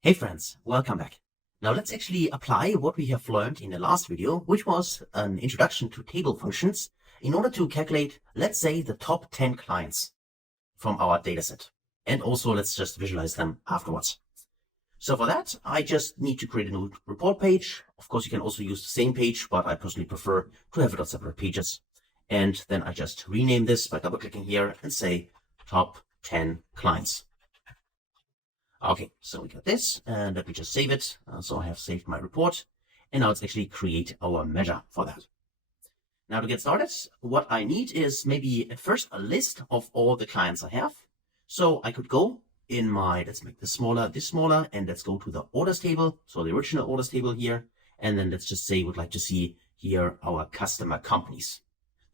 Hey friends, welcome back. Now let's actually apply what we have learned in the last video, which was an introduction to table functions in order to calculate, let's say, the top 10 clients from our dataset. And also let's just visualize them afterwards. So for that, I just need to create a new report page. Of course, you can also use the same page, but I personally prefer to have it on separate pages. And then I just rename this by double clicking here and say top 10 clients. Okay, so we got this, and let me just save it. So I have saved my report, and now let's actually create our measure for that. Now to get started, what I need is maybe at first a list of all the clients I have. So I could go in my, let's make this smaller, and let's go to the orders table. So the original orders table here, and then let's just say we'd like to see here our customer companies.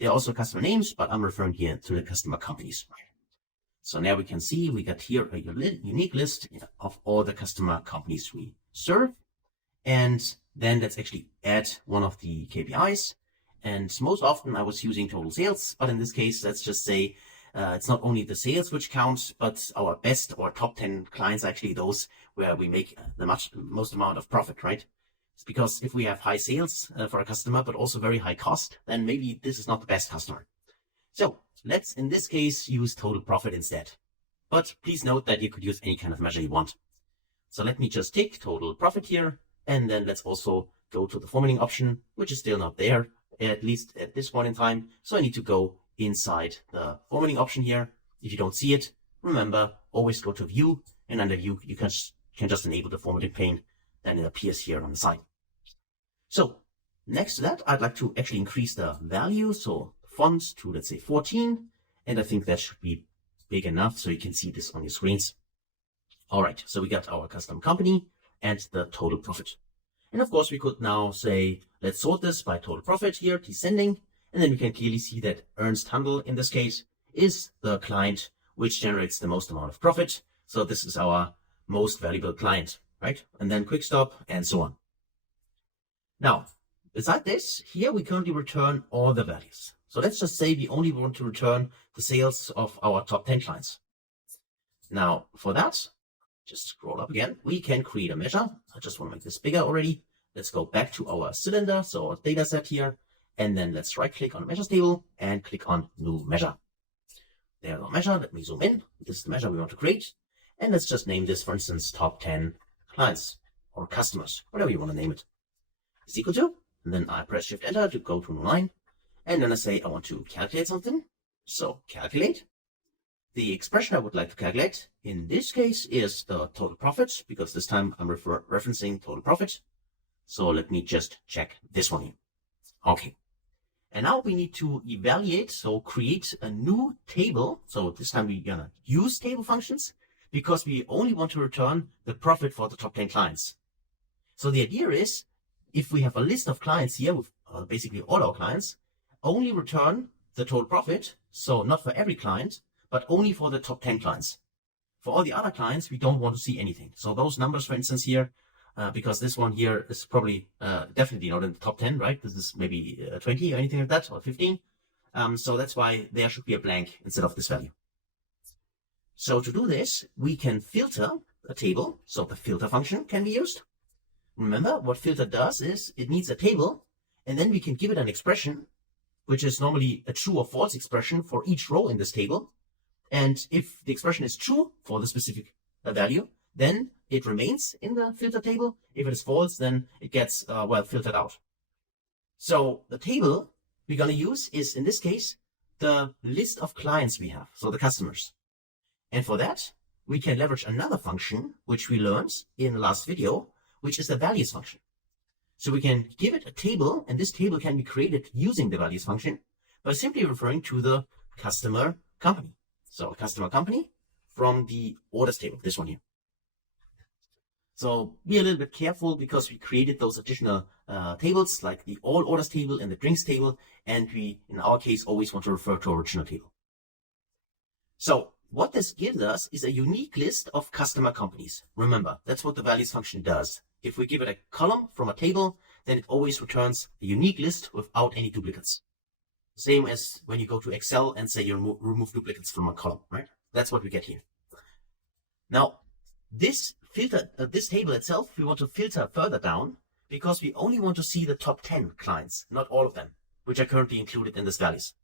There are also customer names, but I'm referring here to the customer companies. So now we can see we got here a unique list of all the customer companies we serve. And then let's actually add one of the KPIs. And most often I was using total sales, but in this case, let's just say it's not only the sales which counts, but our best or top 10 clients, actually those where we make the most amount of profit, right? It's because if we have high sales for a customer, but also very high cost, then maybe this is not the best customer. So let's, in this case, use total profit instead. But please note that you could use any kind of measure you want. So let me just tick total profit here. And then let's also go to the formatting option, which is still not there, at least at this point in time. So I need to go inside the formatting option here. If you don't see it, remember, always go to View. And under View, you can just enable the formatting pane. Then it appears here on the side. So next to that, I'd like to actually increase the value. So fonts to, let's say, 14. And I think that should be big enough so you can see this on your screens. All right, so we got our custom company and the total profit. And of course, we could now say, let's sort this by total profit here, descending. And then we can clearly see that Ernst Handel, in this case, is the client which generates the most amount of profit. So this is our most valuable client, right? And then quick stop and so on. Now, beside this, here we currently return all the values. So let's just say we only want to return the sales of our top 10 clients. Now, for that, just scroll up again. We can create a measure. I just want to make this bigger already. Let's go back to our cylinder, so our data set here. And then let's right click on the measures table and click on new measure. There's our measure. Let me zoom in. This is the measure we want to create. And let's just name this, for instance, top 10 clients or customers, whatever you want to name it. Is equal to, and then I press Shift Enter to go to new line. And then I say I want to calculate something. So calculate. The expression I would like to calculate in this case is the total profit, because this time I'm referencing total profit. So let me just check this one here. Okay. And now we need to evaluate, so create a new table. So this time we're gonna use table functions because we only want to return the profit for the top 10 clients. So the idea is, if we have a list of clients here with basically all our clients, only return the total profit. So not for every client, but only for the top 10 clients. For all the other clients, we don't want to see anything. So those numbers, for instance, here, because this one here is probably definitely not in the top 10, right? This is maybe 20 or anything like that, or 15. So that's why there should be a blank instead of this value. So to do this, we can filter a table. So the filter function can be used. Remember, what filter does is it needs a table, and then we can give it an expression, which is normally a true or false expression for each row in this table. And if the expression is true for the specific value, then it remains in the filter table. If it is false, then it gets, filtered out. So the table we're going to use is, in this case, the list of clients we have, so the customers. And for that, we can leverage another function, which we learned in the last video, which is the values function. So we can give it a table, and this table can be created using the values function by simply referring to the customer company. So a customer company from the orders table, this one here. So be a little bit careful because we created those additional tables like the all orders table and the drinks table. And we, in our case, always want to refer to our original table. So what this gives us is a unique list of customer companies. Remember, that's what the values function does. If we give it a column from a table, then it always returns a unique list without any duplicates. Same as when you go to Excel and say you remove duplicates from a column, right? That's what we get here. Now, this filter this table itself, we want to filter further down because we only want to see the top 10 clients, not all of them, which are currently included in this values.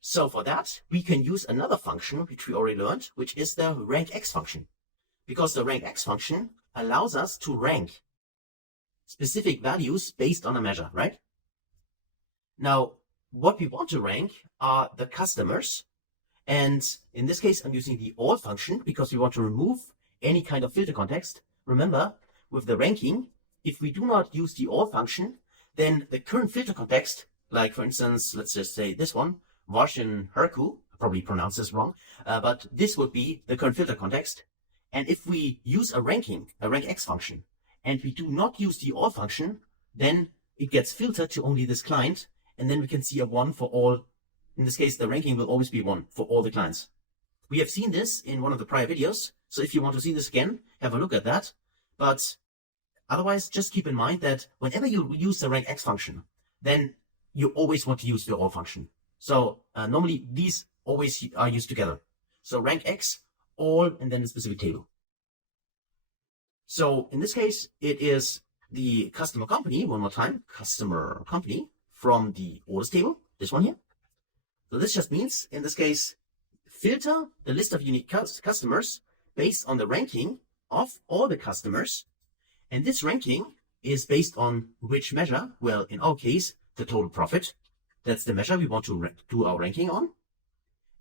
So for that, we can use another function, which we already learned, which is the rankx function. Because the rankx function allows us to rank specific values based on a measure, right? Now, what we want to rank are the customers. And in this case, I'm using the all function because we want to remove any kind of filter context. Remember, with the ranking, if we do not use the all function, then the current filter context, like for instance, let's just say this one, Varshin Herku, I probably pronounced this wrong, but this would be the current filter context. And if we use a rankx function, and we do not use the all function, then it gets filtered to only this client, and then we can see a 1 for all. In this case, the ranking will always be 1 for all the clients. We have seen this in one of the prior videos, so if you want to see this again, have a look at that. But otherwise, just keep in mind that whenever you use the rankx function, then you always want to use the all function. So normally these always are used together. So rankx, all, and then the specific table. So in this case, it is the customer company, one more time, customer company from the orders table, this one here. So this just means, in this case, filter the list of unique customers based on the ranking of all the customers. And this ranking is based on which measure? Well, in our case, the total profit. That's the measure we want to do our ranking on.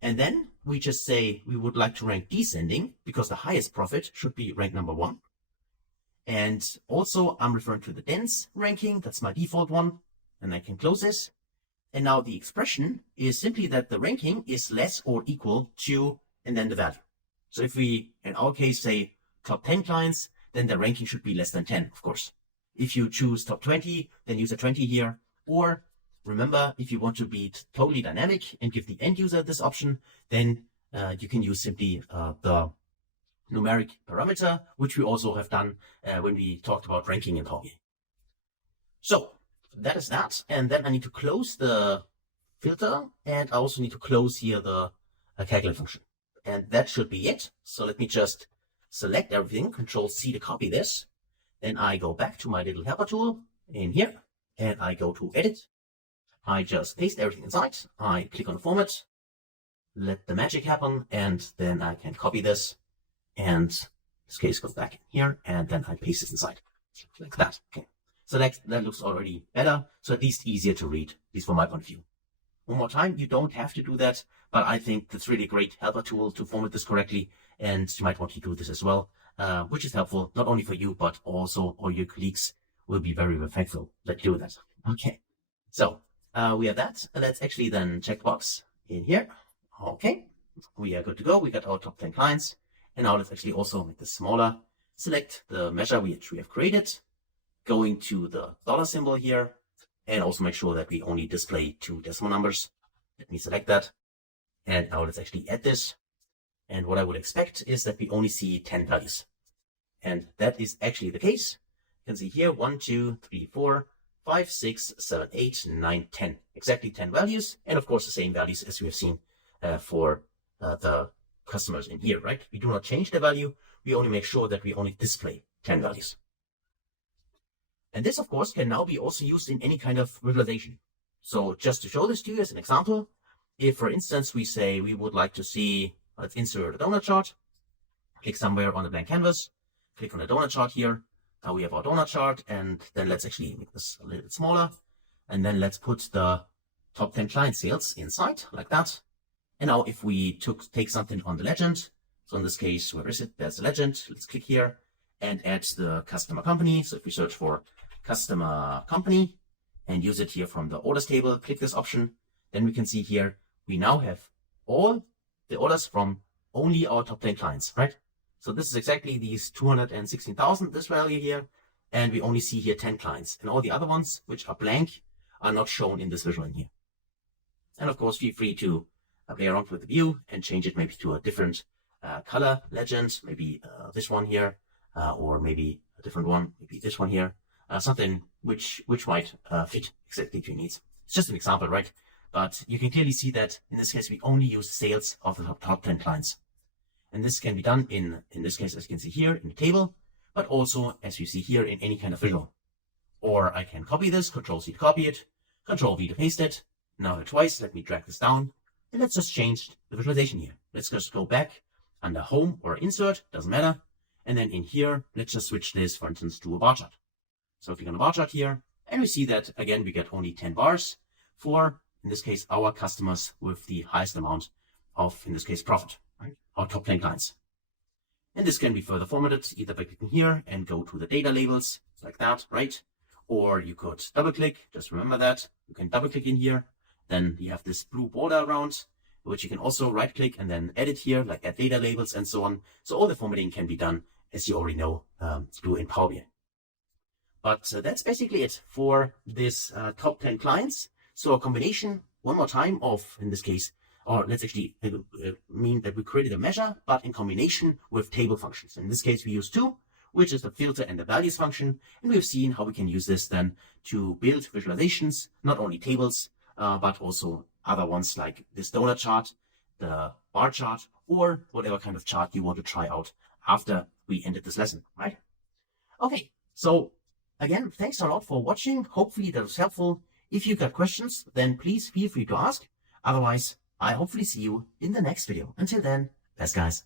And then we just say we would like to rank descending because the highest profit should be rank number 1. And also I'm referring to the dense ranking. That's my default one. And I can close this. And now the expression is simply that the ranking is less or equal to, and then the value. So if we, in our case, say top 10 clients, then the ranking should be less than 10, of course. If you choose top 20, then use a 20 here. Or remember, if you want to be totally dynamic and give the end user this option, then you can use simply the numeric parameter, which we also have done when we talked about ranking in Power BI. So that is that. And then I need to close the filter, and I also need to close here the calculate function. And that should be it. So let me just select everything, Control C to copy this. Then I go back to my little helper tool in here, and I go to edit. I just paste everything inside. I click on format, let the magic happen, and then I can copy this. And this case goes back in here, and then I paste it inside like that. Okay. So that looks already better. So at least easier to read, at least from my point of view. One more time, you don't have to do that, but I think that's really a great helper tool to format this correctly. And you might want to do this as well, which is helpful, not only for you, but also all your colleagues will be very, very thankful that you do that. Okay. So we have that. Let's actually then check the box in here. Okay. We are good to go. We got our top 10 clients. And now let's actually also make this smaller. Select the measure which we have created, going to the dollar symbol here, and also make sure that we only display 2 decimal numbers. Let me select that. And now let's actually add this. And what I would expect is that we only see 10 values. And that is actually the case. You can see here 1, 2, 3, 4, 5, 6, 7, 8, 9, 10. Exactly 10 values. And of course the same values as we have seen for the customers in here, right? We do not change the value. We only make sure that we only display 10 values. And this, of course, can now be also used in any kind of visualization. So just to show this to you as an example, if, for instance, we say we would like to see, let's insert a donut chart, click somewhere on the blank canvas, click on the donut chart here. Now we have our donut chart, and then let's actually make this a little bit smaller. And then let's put the top 10 client sales inside like that. And now if we take something on the legend, so in this case, where is it? There's the legend. Let's click here and add the customer company. So if we search for customer company and use it here from the orders table, click this option, then we can see here, we now have all the orders from only our top 10 clients, right? So this is exactly these 216,000, this value here, and we only see here 10 clients, and all the other ones, which are blank, are not shown in this visual in here. And of course, feel free to play around with the view and change it maybe to a different color legend, maybe this one here, or maybe a different one, maybe this one here, something which might fit exactly to your needs. It's just an example, right? But you can clearly see that in this case, we only use sales of the top 10 clients. And this can be done in this case, as you can see here in the table, but also as you see here in any kind of visual. Or I can copy this, Control-C to copy it, Control-V to paste it. Now twice, let me drag this down, and let's just change the visualization here. Let's just go back under Home or Insert, doesn't matter. And then in here, let's just switch this, for instance, to a bar chart. So click on the bar chart here, and we see that, again, we get only 10 bars for, in this case, our customers with the highest amount of, in this case, profit, right? Our top 10 clients. And this can be further formatted either by clicking here and go to the data labels, like that, right? Or you could double click, just remember that. You can double click in here. Then you have this blue border around, which you can also right click and then edit here, like add data labels and so on. So all the formatting can be done, as you already know, to do in Power BI. But that's basically it for this top 10 clients. So a combination, one more time, of, in this case, or let's actually mean that we created a measure, but in combination with table functions. In this case, we use two, which is the filter and the values function. And we've seen how we can use this then to build visualizations, not only tables, but also other ones like this donut chart, the bar chart, or whatever kind of chart you want to try out after we ended this lesson, right? Okay, so again, thanks a lot for watching. Hopefully that was helpful. If you got questions, then please feel free to ask. Otherwise, I hopefully see you in the next video. Until then, best guys.